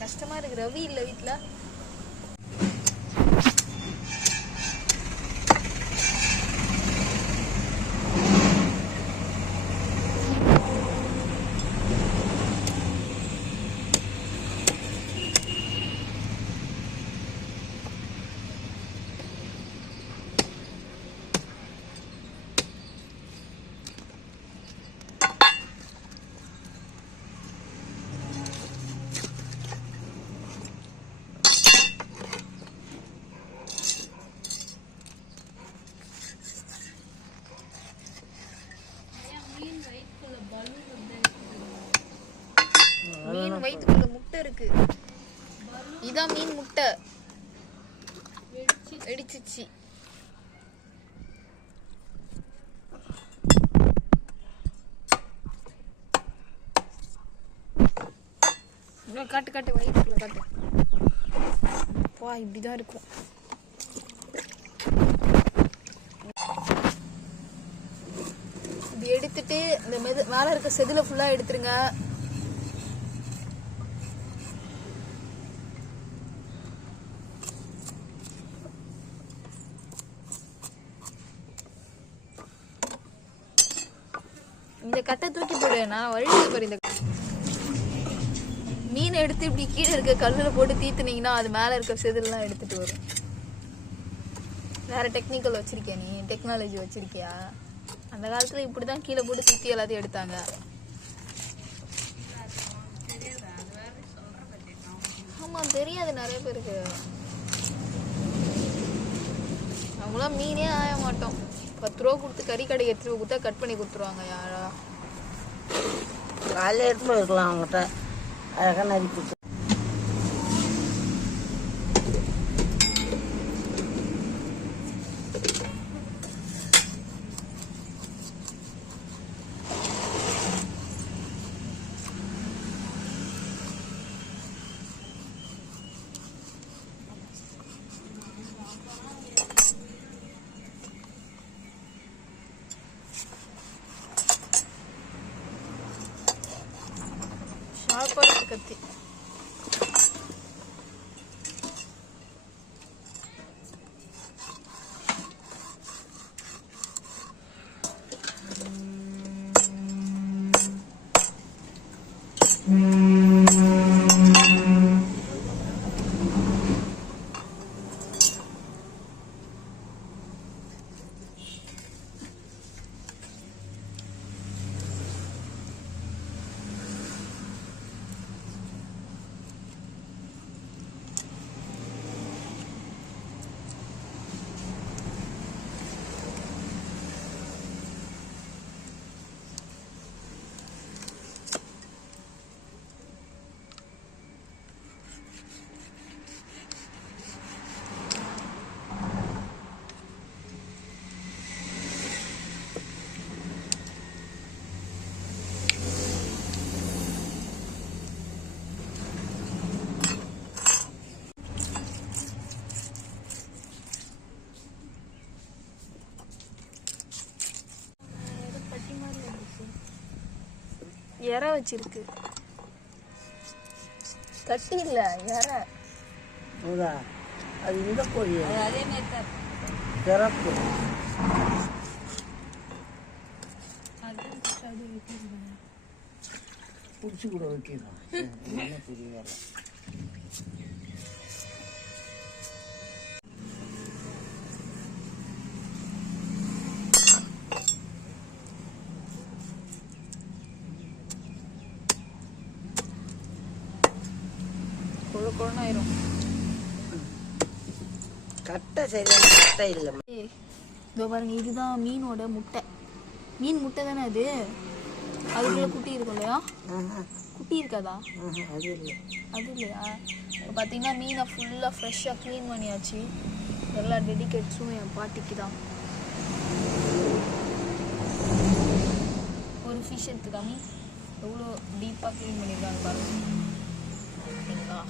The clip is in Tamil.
கஷ்டமா இருக்கு ரவி இல்ல வீட்டுல மீன் வயித்துக்குள்ள முட்டை இருக்கு. இதான் மீன் முட்டை. வெடிச்சிச்சு. காட்டு காட்டு வயிற்றுக்குள்ள காட்டு. வா இப்படிதான் இருக்கும். இது எடுத்துட்டு இந்த மெது மேலே இருக்க செதில ஃபுல்லா எடுத்துருங்க. இந்த கட்டை தூக்கி போடு நான் பாரு இந்த மீன் எடுத்து இப்படி கீழே இருக்க கல்லுல போட்டு தீத்துனீங்கன்னா அது மேல இருக்க செதில்லாம் எடுத்துட்டு வரும். வேற டெக்னிக்கல் வச்சிருக்கியா நீ? டெக்னாலஜி வச்சிருக்கியா? அந்த காலத்துல இப்படிதான் கீழே போட்டு தீத்தி எல்லாத்தையும் எடுத்தாங்க. ஆமா தெரியாது நிறைய பேருக்கு. அவங்களாம் மீனே ஆய மாட்டோம். பத்து ரூபா கொடுத்து கறி கடை எடுத்துட்டு கொடுத்தா கட் பண்ணி கொடுத்துருவாங்க யாரா? காலையில் எடுத்து போயிருக்கலாம் அவங்ககிட்ட. அழகாக நறுக்கி ஷார்ப்பா கத்தி. இற வச்சிருக்கு. கட்டி இல்ல இற அது இந்த கோழி அதே சிறப்பு பிடிச்சி கூட வைக்கிறோம். என்ன பெரிய கொழுன்னு ஆயிரும். கட்டை சரியான கட்டை இல்லை. இதோ பாருங்க இதுதான் மீனோட முட்டை. மீன் முட்டை தானே அது? அதுக்குள்ள குட்டி இருக்கும் இல்லையா? குட்டி இருக்காதா? அது இல்லை. அது இல்லையா? இப்போ பார்த்தீங்கன்னா மீனை ஃபுல்லாக ஃப்ரெஷ்ஷாக க்ளீன் பண்ணியாச்சு. எல்லா டெடிகேட்ஸும் என் பாட்டிக்கு தான். ஒரு ஃபிஷ் எடுத்துக்காமி எவ்வளோ டீப்பாக க்ளீன் பண்ணியிருக்காங்க பாருங்க. பார்த்தீங்களா